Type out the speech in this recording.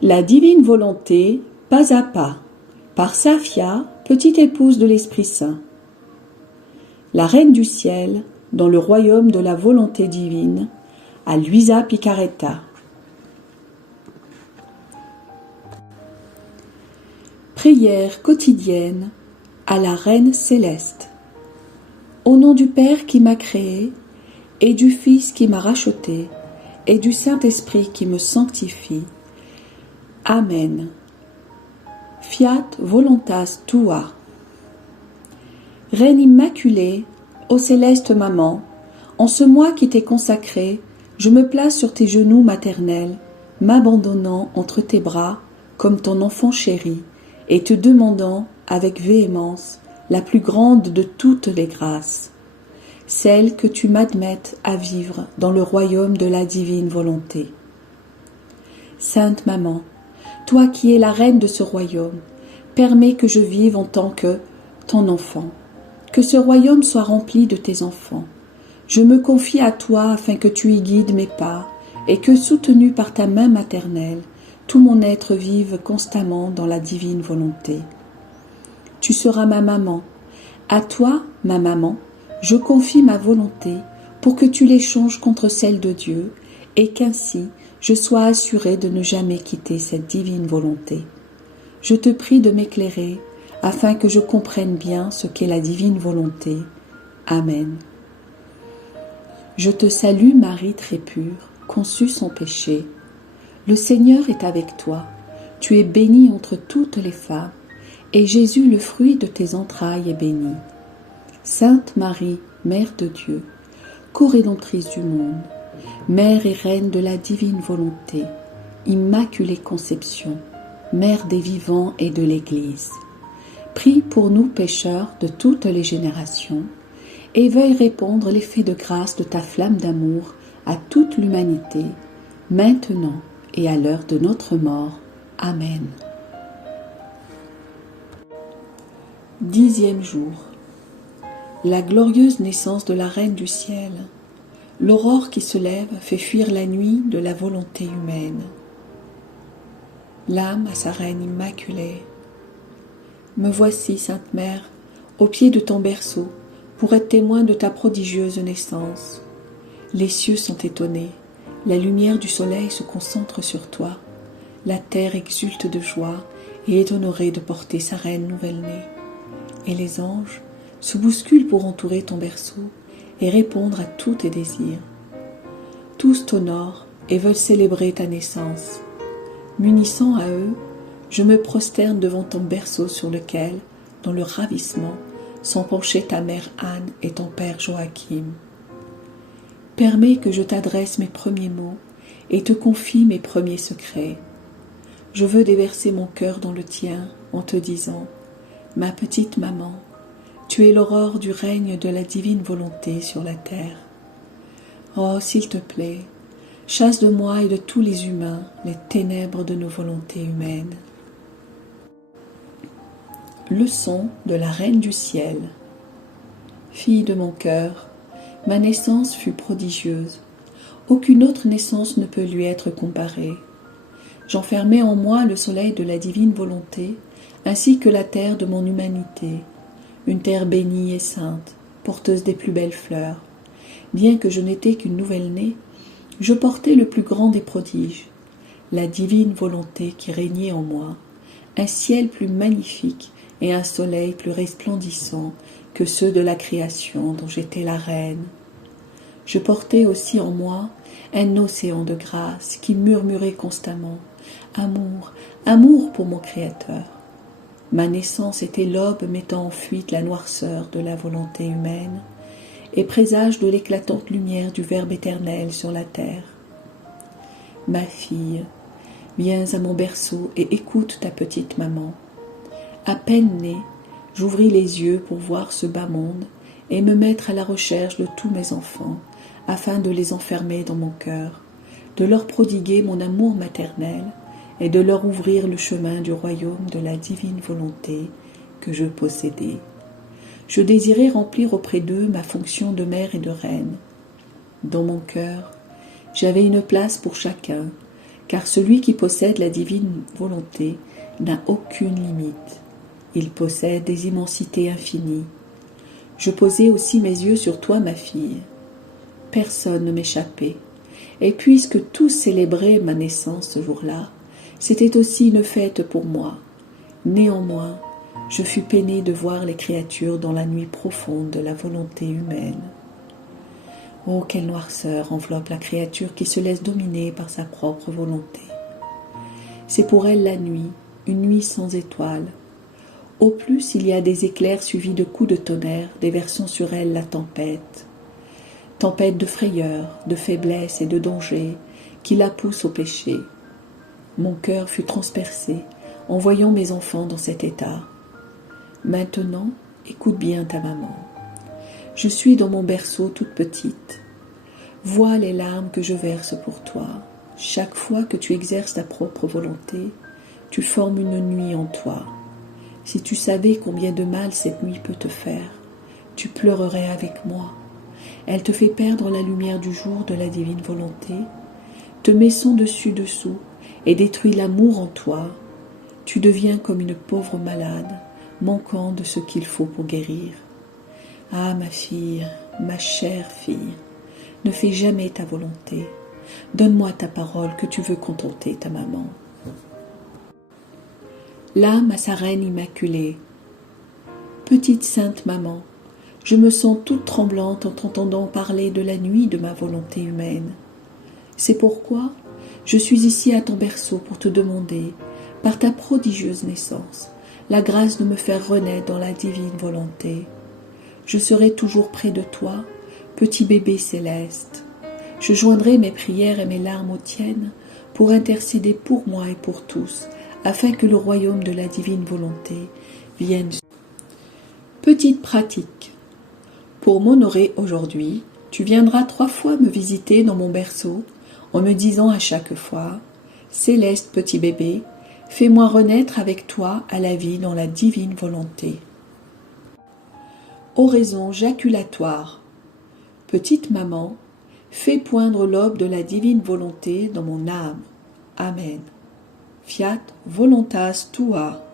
La divine volonté, pas à pas, par Safia, petite épouse de l'Esprit Saint. La Reine du Ciel, dans le royaume de la volonté divine, à Luisa Picaretta. Prière quotidienne à la Reine céleste. Au nom du Père qui m'a créé, et du Fils qui m'a racheté, et du Saint-Esprit qui me sanctifie. Amen. Fiat voluntas tua. Reine immaculée, ô céleste maman, en ce mois qui t'est consacré, je me place sur tes genoux maternels, m'abandonnant entre tes bras comme ton enfant chéri, et te demandant avec véhémence la plus grande de toutes les grâces, celle que tu m'admettes à vivre dans le royaume de la divine volonté. Sainte Maman, toi qui es la reine de ce royaume, permets que je vive en tant que ton enfant, que ce royaume soit rempli de tes enfants. Je me confie à toi afin que tu y guides mes pas et que, soutenu par ta main maternelle, tout mon être vive constamment dans la divine volonté. Tu seras ma maman. À toi, ma maman, je confie ma volonté pour que tu l'échanges contre celle de Dieu et qu'ainsi je sois assurée de ne jamais quitter cette divine volonté. Je te prie de m'éclairer afin que je comprenne bien ce qu'est la divine volonté. Amen. Je te salue Marie très pure, conçue sans péché. Le Seigneur est avec toi. Tu es bénie entre toutes les femmes, et Jésus, le fruit de tes entrailles, est béni. Sainte Marie, Mère de Dieu, co-rédemptrice du monde, Mère et Reine de la divine volonté, Immaculée Conception, Mère des vivants et de l'Église, prie pour nous pécheurs de toutes les générations, et veuille répandre l'effet de grâce de ta flamme d'amour à toute l'humanité, maintenant et à l'heure de notre mort. Amen. 10e jour. La glorieuse naissance de la Reine du Ciel. L'aurore qui se lève fait fuir la nuit de la volonté humaine. L'âme à sa Reine immaculée. Me voici, Sainte Mère, au pied de ton berceau, pour être témoin de ta prodigieuse naissance. Les cieux sont étonnés, la lumière du soleil se concentre sur toi, la terre exulte de joie et est honorée de porter sa Reine nouvelle-née. Et les anges se bousculent pour entourer ton berceau et répondre à tous tes désirs. Tous t'honorent et veulent célébrer ta naissance. M'unissant à eux, je me prosterne devant ton berceau sur lequel, dans le ravissement, sont penchés ta mère Anne et ton père Joachim. Permets que je t'adresse mes premiers mots et te confie mes premiers secrets. Je veux déverser mon cœur dans le tien en te disant « Ma petite maman, tu es l'aurore du règne de la divine volonté sur la terre. Oh, s'il te plaît, chasse de moi et de tous les humains les ténèbres de nos volontés humaines. » Leçon de la Reine du Ciel. Fille de mon cœur, ma naissance fut prodigieuse. Aucune autre naissance ne peut lui être comparée. J'enfermais en moi le soleil de la divine volonté, ainsi que la terre de mon humanité, une terre bénie et sainte, porteuse des plus belles fleurs. Bien que je n'étais qu'une nouvelle-née, je portais le plus grand des prodiges, la divine volonté qui régnait en moi, un ciel plus magnifique et un soleil plus resplendissant que ceux de la création dont j'étais la reine. Je portais aussi en moi un océan de grâce qui murmurait constamment « Amour, amour pour mon Créateur ». Ma naissance était l'aube mettant en fuite la noirceur de la volonté humaine et présage de l'éclatante lumière du Verbe éternel sur la terre. Ma fille, viens à mon berceau et écoute ta petite maman. À peine née, j'ouvris les yeux pour voir ce bas monde et me mettre à la recherche de tous mes enfants, afin de les enfermer dans mon cœur, de leur prodiguer mon amour maternel et de leur ouvrir le chemin du royaume de la divine volonté que je possédais. Je désirais remplir auprès d'eux ma fonction de mère et de reine. Dans mon cœur, j'avais une place pour chacun, car celui qui possède la divine volonté n'a aucune limite. Il possède des immensités infinies. Je posai aussi mes yeux sur toi, ma fille. Personne ne m'échappait, et puisque tous célébraient ma naissance ce jour-là, c'était aussi une fête pour moi. Néanmoins, je fus peinée de voir les créatures dans la nuit profonde de la volonté humaine. Oh, quelle noirceur enveloppe la créature qui se laisse dominer par sa propre volonté. C'est pour elle la nuit, une nuit sans étoiles. Au plus, il y a des éclairs suivis de coups de tonnerre, déversant sur elle la tempête. Tempête de frayeur, de faiblesse et de danger, qui la pousse au péché. Mon cœur fut transpercé en voyant mes enfants dans cet état. Maintenant, écoute bien ta maman. Je suis dans mon berceau toute petite. Vois les larmes que je verse pour toi. Chaque fois que tu exerces ta propre volonté, tu formes une nuit en toi. Si tu savais combien de mal cette nuit peut te faire, tu pleurerais avec moi. Elle te fait perdre la lumière du jour de la divine volonté, te met son dessus-dessous et détruit l'amour en toi. Tu deviens comme une pauvre malade, manquant de ce qu'il faut pour guérir. Ah, ma fille, ma chère fille, ne fais jamais ta volonté. Donne-moi ta parole que tu veux contenter ta maman. Là, ma reine immaculée, petite sainte maman, je me sens toute tremblante en t'entendant parler de la nuit de ma volonté humaine. C'est pourquoi je suis ici à ton berceau pour te demander, par ta prodigieuse naissance, la grâce de me faire renaître dans la divine volonté. Je serai toujours près de toi, petit bébé céleste. Je joindrai mes prières et mes larmes aux tiennes pour intercéder pour moi et pour tous, afin que le royaume de la divine volonté vienne. Petite pratique. Pour m'honorer aujourd'hui, tu viendras 3 fois me visiter dans mon berceau en me disant à chaque fois « Céleste petit bébé, fais-moi renaître avec toi à la vie dans la divine volonté. » Oraison jaculatoire. Petite maman, fais poindre l'aube de la divine volonté dans mon âme. Amen. Fiat voluntas tua.